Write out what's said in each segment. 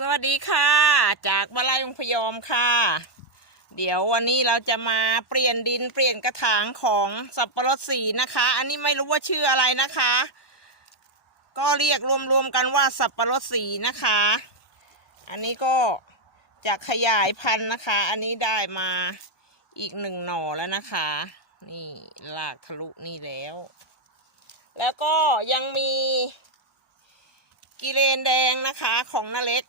สวัสดีค่ะ จากบาลายงพยอมค่ะ เดี๋ยววันนี้เราจะมาเปลี่ยนดินเปลี่ยนกระถางของสับปะรดสีนะคะ อันนี้ไม่รู้ว่าชื่ออะไรนะคะ ก็เรียกรวมๆกันว่าสับปะรดสีนะคะ อันนี้ก็จะขยายพันธุ์นะคะ อันนี้ได้มาอีกหนึ่งหน่อแล้วนะคะ นี่ลากทะลุนี่แล้ว แล้วก็ยังมีกิเลนแดงนะคะของนาเล็ก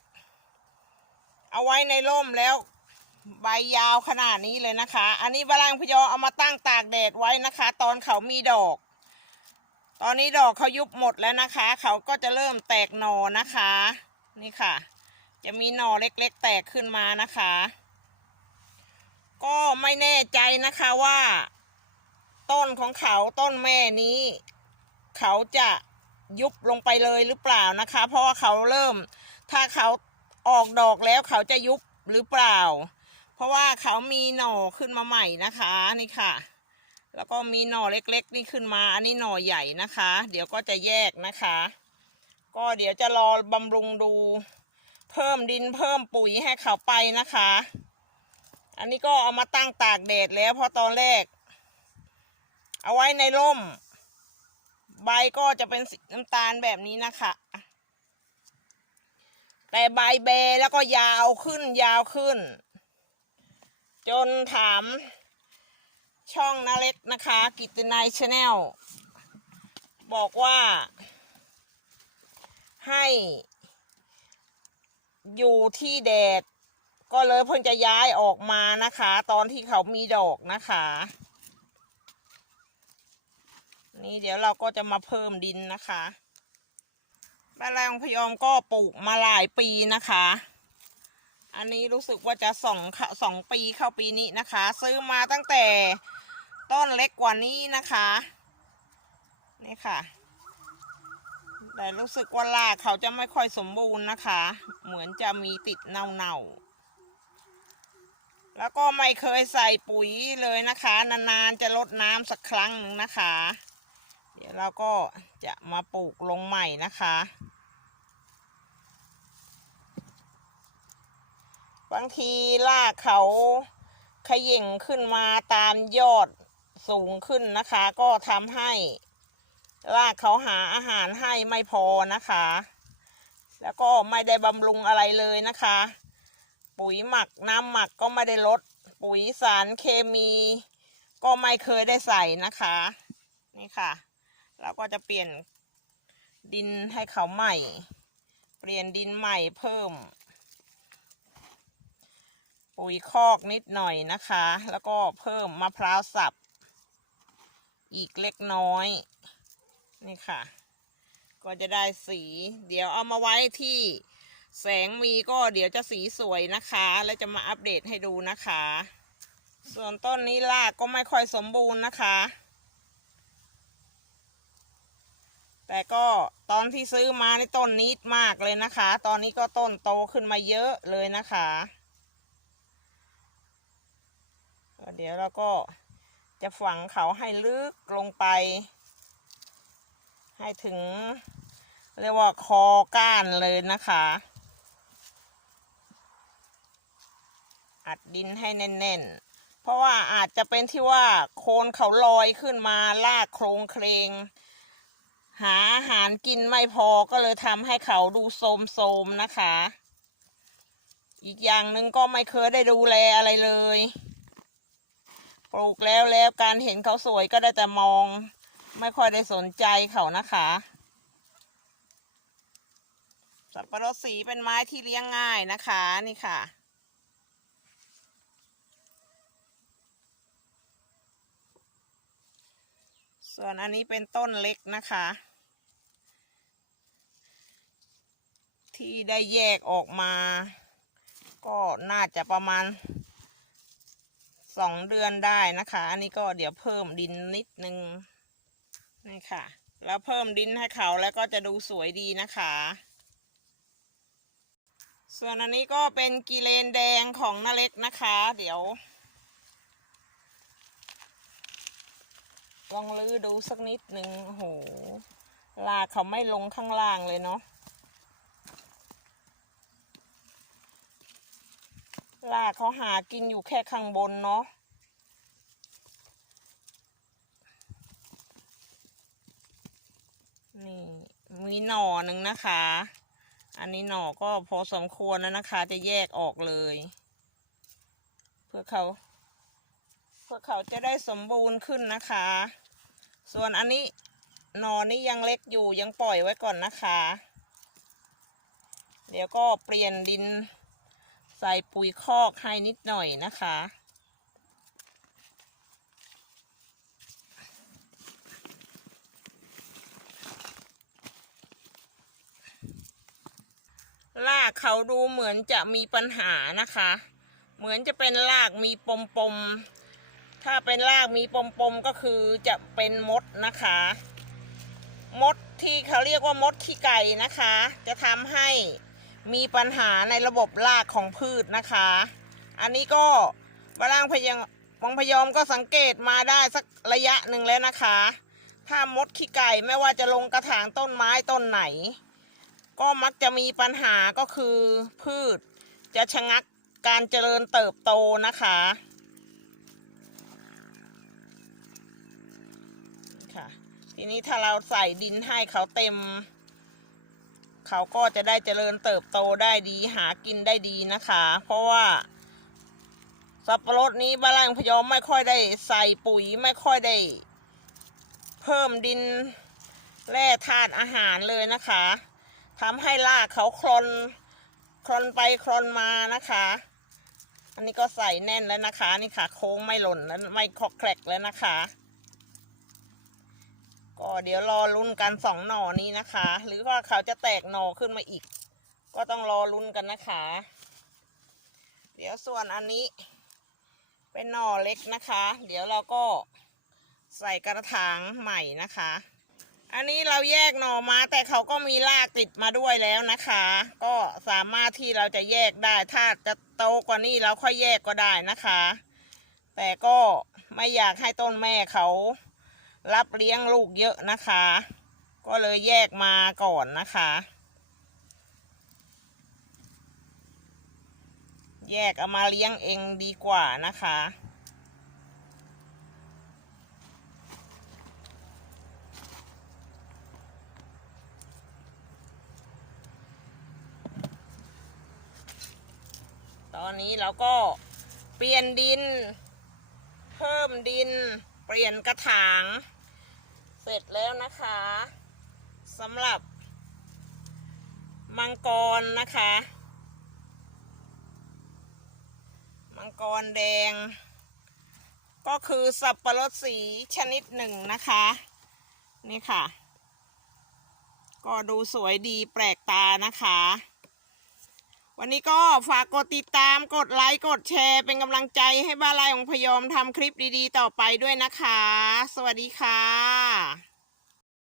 เอาไว้ในร่มแล้ว ใบยาวขนาดนี้เลยนะคะ อันนี้บาลังพยอเอามาตั้งตากแดดไว้นะคะ ตอนเขามีดอก ตอนนี้ดอกเขายุบหมดแล้วนะคะ เขาก็จะเริ่มแตกหนอนะคะ นี่ค่ะ จะมีหนอเล็กๆ แตกขึ้นมานะคะ ก็ไม่แน่ใจนะคะว่า ต้นของเขาต้นแม่นี้ เขาจะยุบลงไปเลยหรือเปล่านะคะ เพราะว่าเขาเริ่มถ้าเขา ออกดอกแล้วเขาจะยุบหรือเปล่า เพราะว่าเขามีหน่อขึ้นมาใหม่นะคะนี่ค่ะ แล้วก็มีหน่อเล็กๆ นี่ขึ้นมา อันนี้หน่อใหญ่นะคะ เดี๋ยวก็จะแยกนะคะ ก็เดี๋ยวจะรอบำรุงดู เพิ่มดินเพิ่มปุ๋ยให้เขาไปนะคะ อันนี้ก็เอามาตั้งตากแดดแล้วเพราะตอนแรก เอาไว้ในร่ม ใบก็จะเป็นสีน้ำตาลแบบนี้นะคะ แต่ใบเบแล้วก็ยาวขึ้นยาวขึ้น จนถาม ช่องนาเล็กนะคะ กิตนายชาแนลบอกว่า ให้อยู่ที่แดด ก็เลยเพิ่งจะย้ายออกมานะคะ ตอนที่เขามีดอกนะคะ นี่เดี๋ยวเราก็จะมาเพิ่มดินนะคะ บ้านแรงพยอมก็ปลูกมาหลายปีนะคะ อันนี้รู้สึกว่าจะสองสองปีเข้าปีนี้นะคะ ซื้อมาตั้งแต่ต้นเล็กกว่านี้นะคะนี่ค่ะ แต่รู้สึกว่ารากเขาจะไม่ค่อยสมบูรณ์นะคะ เหมือนจะมีติดเน่าๆ แล้วก็ไม่เคยใส่ปุ๋ยเลยนะคะ นานๆ จะลดน้ำสักครั้งหนึ่งนะคะ เดี๋ยวเราก็จะมาปลูกลงใหม่นะคะบางทีรากเขาขย่งขึ้นมาตามยอดสูงขึ้นนะคะ ก็ทำให้รากเขาหาอาหารให้ไม่พอนะคะ แล้วก็ไม่ได้บำรุงอะไรเลยนะคะ ปุ๋ยหมักน้ำหมักก็ไม่ได้ลด ปุ๋ยสารเคมี ก็ไม่เคยได้ใส่นะคะ นี่ค่ะ เราก็จะเปลี่ยนดินให้เขาใหม่ เปลี่ยนดินใหม่เพิ่ม ปุ๋ยคอกนิดหน่อยนะคะ แล้วก็เพิ่มมะพร้าวสับ อีกเล็กน้อย นี่ค่ะ ก็จะได้สี เดี๋ยวเอามาไว้ที่แสงมีก็เดี๋ยวจะสีสวยนะคะ แล้วจะมาอัปเดตให้ดูนะคะ ส่วนต้นนี้รากก็ไม่ค่อยสมบูรณ์นะคะ แต่ก็ตอนที่ซื้อมาในต้นนิดมากเลยนะคะ ตอนนี้ก็ต้นโตขึ้นมาเยอะเลยนะคะเดี๋ยวเราก็จะฝังเขาให้ลึกลงไป ให้ถึง เรียกว่าคอก้านเลยนะคะ อัดดินให้แน่นๆ เพราะว่าอาจจะเป็นที่ว่าโคนเขาลอยขึ้นมาลากโครงเครง หาอาหารกินไม่พอก็เลยทำให้เขาดูโทรมๆนะคะ อีกอย่างหนึ่งก็ไม่เคยได้ดูแลอะไรเลย ปลูกแล้วแล้วการเห็นเขาสวยก็ได้แต่มอง ไม่ค่อยได้สนใจเขานะคะสับปะรดสีเป็นไม้ที่เลี้ยงง่ายนะคะนี่ค่ะ ส่วนอันนี้เป็นต้นเล็กนะคะ ที่ได้แยกออกมา ก็น่าจะประมาณสองเดือนได้นะคะ อันนี้ก็เดี๋ยวเพิ่มดินนิดนึงนี่ค่ะ แล้วเพิ่มดินให้เขาแล้วก็จะดูสวยดีนะคะ ส่วนอันนี้ก็เป็นกิเลนแดงของนาเล็กนะคะ เดี๋ยว ลองลื้อดูสักนิดหนึ่งโหลากเขาไม่ลงข้างล่างเลยเนาะลากเขาหากินอยู่แค่ข้างบนเนาะนี่มีหน่อหนึ่งนะคะ อันนี้หน่อก็พอสมควรแล้วนะคะ จะแยกออกเลย เพื่อเขา เพื่อเขาจะได้สมบูรณ์ขึ้นนะคะ ส่วนอันนี้หนอนี้ยังเล็กอยู่ยังปล่อยไว้ก่อนนะคะ เดี๋ยวก็เปลี่ยนดินใส่ปุ๋ยคอกให้นิดหน่อยนะคะรากเขาดูเหมือนจะมีปัญหานะคะ เหมือนจะเป็นรากมีปมปม ถ้าเป็นรากมีปมๆก็คือจะเป็นมดนะคะ มดที่เขาเรียกว่ามดขี้ไก่นะคะ จะทำให้มีปัญหาในระบบรากของพืชนะคะ อันนี้ก็บาล่างพยังวังพยอมก็สังเกตมาได้สักระยะหนึ่งแล้วนะคะ ถ้ามดขี้ไก่ไม่ว่าจะลงกระถางต้นไม้ต้นไหน ก็มักจะมีปัญหาก็คือพืชจะชะงักการเจริญเติบโตนะคะค่ะ ทีนี้ถ้าเราใส่ดินให้เขาเต็ม เขาก็จะได้เจริญเติบโตได้ดีหากินได้ดีนะคะ เพราะว่า สับปะรดนี้บ้านลังพยอมไม่ค่อยได้ใส่ปุ๋ยไม่ค่อยได้ เพิ่มดินแร่ธาตุอาหารเลยนะคะทำให้รากเขาคลนคลนไปคลนมานะคะ อันนี้ก็ใส่แน่นแล้วนะคะ นี่ค่ะ โค้งไม่หล่นแล้วไม่คอกแคลกแล้วนะคะ ก็เดี๋ยวรอลุ้นกันสองหน่อนี้นะคะ หรือว่าเขาจะแตกหน่อขึ้นมาอีก ก็ต้องรอลุ้นกันนะคะ เดี๋ยวส่วนอันนี้ เป็นหน่อเล็กนะคะ เดี๋ยวเราก็ใส่กระถางใหม่นะคะ อันนี้เราแยกหน่อมาแต่เขาก็มีรากติดมาด้วยแล้วนะคะ ก็สามารถที่เราจะแยกได้ ถ้าจะโตกว่านี้เราค่อยแยกก็ได้นะคะ แต่ก็ไม่อยากให้ต้นแม่เขา รับเลี้ยงลูกเยอะนะคะ ก็เลยแยกมาก่อนนะคะ แยกเอามาเลี้ยงเองดีกว่านะคะตอนนี้เราก็เปลี่ยนดิน เพิ่มดิน เปลี่ยนกระถาง ร็จแล้วนะคะสำหรับ มังกรนะคะ มังกรแดง ก็คือสับปะรดสีชนิดหนึ่งนะคะ นี่ค่ะ ก็ดูสวยดีแปลกตานะคะ วันนี้ก็ฝากกดติดตามกดไลค์กดแชร์เป็นกำลังใจให้บ้านลายของพยอมทำคลิปดีๆ ต่อไปด้วยนะคะ สวัสดีค่ะ